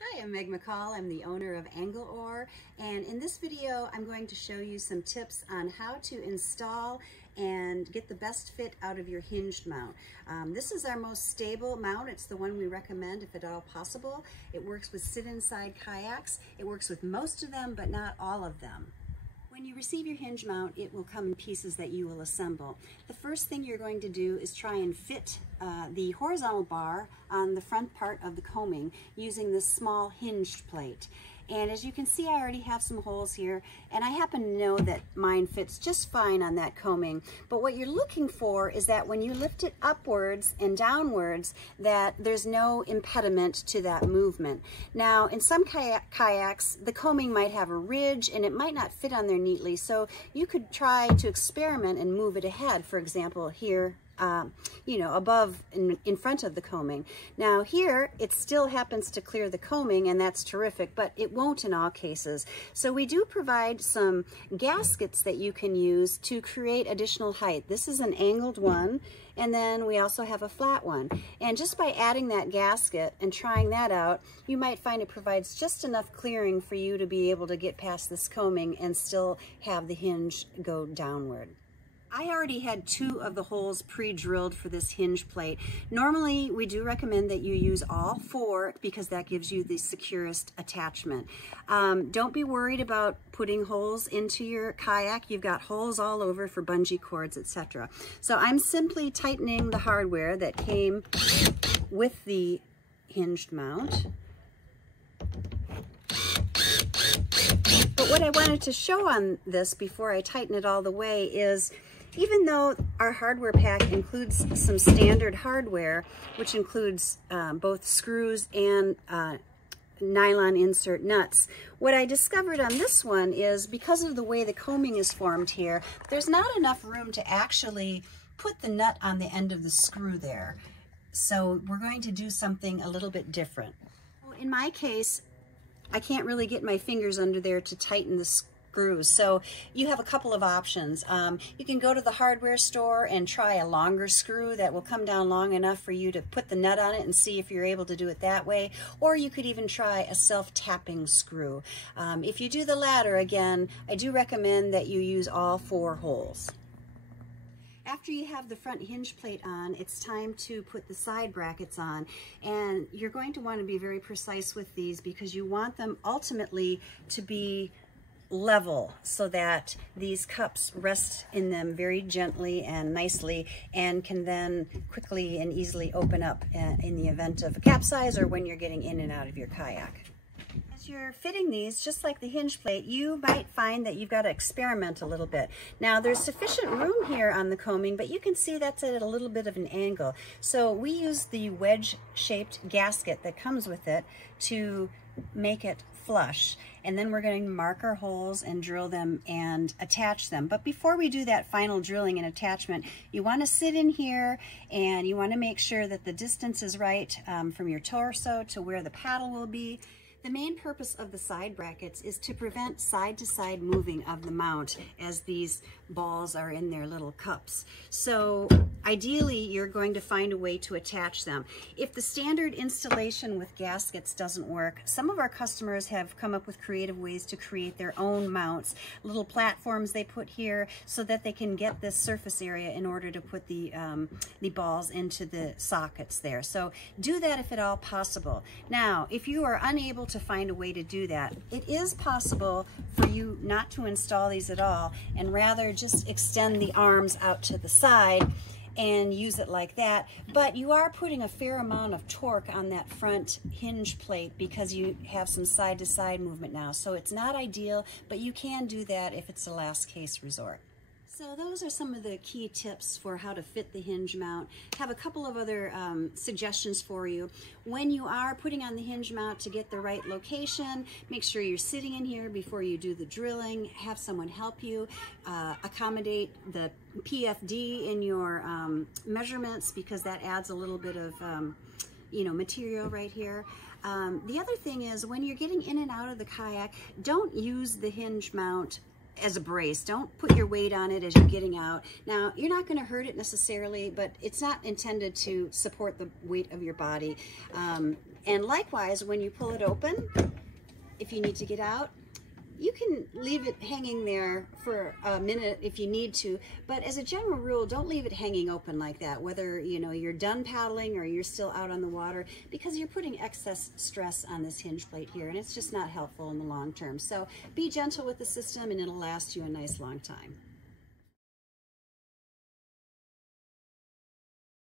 Hi, I'm Meg McCall. I'm the owner of Angle Oar, and in this video I'm going to show you some tips on how to install and get the best fit out of your hinged mount. This is our most stable mount. It's the one we recommend if at all possible. It works with sit-inside kayaks. It works with most of them, but not all of them. When you receive your hinge mount, it will come in pieces that you will assemble. The first thing you're going to do is try and fit the horizontal bar on the front part of the combing using this small hinged plate. And as you can see, I already have some holes here, and I happen to know that mine fits just fine on that combing. But what you're looking for is that when you lift it upwards and downwards, that there's no impediment to that movement. Now, in some kayaks, the combing might have a ridge and it might not fit on there neatly, so you could try to experiment and move it ahead, for example, here. Above in front of the combing. Now here, it still happens to clear the combing, and that's terrific, but it won't in all cases. So we do provide some gaskets that you can use to create additional height. This is an angled one, and then we also have a flat one. And just by adding that gasket and trying that out, you might find it provides just enough clearing for you to be able to get past this combing and still have the hinge go downward. I already had 2 of the holes pre-drilled for this hinge plate. Normally, we do recommend that you use all 4 because that gives you the securest attachment. Don't be worried about putting holes into your kayak. You've got holes all over for bungee cords, etc. So I'm simply tightening the hardware that came with the hinged mount. But what I wanted to show on this before I tighten it all the way is, even though our hardware pack includes some standard hardware, which includes both screws and nylon insert nuts, what I discovered on this one is because of the way the combing is formed here, there's not enough room to actually put the nut on the end of the screw there. So we're going to do something a little bit different. In my case, I can't really get my fingers under there to tighten the screws. So you have a couple of options. You can go to the hardware store and try a longer screw that will come down long enough for you to put the nut on it and see if you're able to do it that way. Or you could even try a self-tapping screw. If you do the latter, again, I do recommend that you use all 4 holes. After you have the front hinge plate on, it's time to put the side brackets on, and you're going to want to be very precise with these because you want them ultimately to be level so that these cups rest in them very gently and nicely and can then quickly and easily open up in the event of a capsize or when you're getting in and out of your kayak. As you're fitting these, just like the hinge plate, you might find that you've got to experiment a little bit. Now, there's sufficient room here on the combing, but you can see that's at a little bit of an angle. So we use the wedge-shaped gasket that comes with it to make it flush, and then we're going to mark our holes and drill them and attach them. But before we do that final drilling and attachment, you want to sit in here and you want to make sure that the distance is right from your torso to where the paddle will be. The main purpose of the side brackets is to prevent side-to-side moving of the mount as these balls are in their little cups. So ideally, you're going to find a way to attach them. If the standard installation with gaskets doesn't work, some of our customers have come up with creative ways to create their own mounts, little platforms they put here so that they can get this surface area in order to put the balls into the sockets there. So do that if at all possible. Now, if you are unable to find a way to do that, it is possible for you not to install these at all and rather just extend the arms out to the side and use it like that. But you are putting a fair amount of torque on that front hinge plate because you have some side-to-side movement now. So it's not ideal, but you can do that if it's a last case resort. So those are some of the key tips for how to fit the hinge mount. I have a couple of other suggestions for you. When you are putting on the hinge mount to get the right location, make sure you're sitting in here before you do the drilling. Have someone help you. Accommodate the PFD in your measurements because that adds a little bit of material right here. The other thing is when you're getting in and out of the kayak, don't use the hinge mount as a brace. Don't put your weight on it as you're getting out. Now, you're not going to hurt it necessarily, but it's not intended to support the weight of your body. And likewise, when you pull it open, if you need to get out, you can leave it hanging there for a minute if you need to, but as a general rule, don't leave it hanging open like that, whether you're done paddling or you're still out on the water, because you're putting excess stress on this hinge plate here, and it's just not helpful in the long term. So be gentle with the system and it'll last you a nice long time.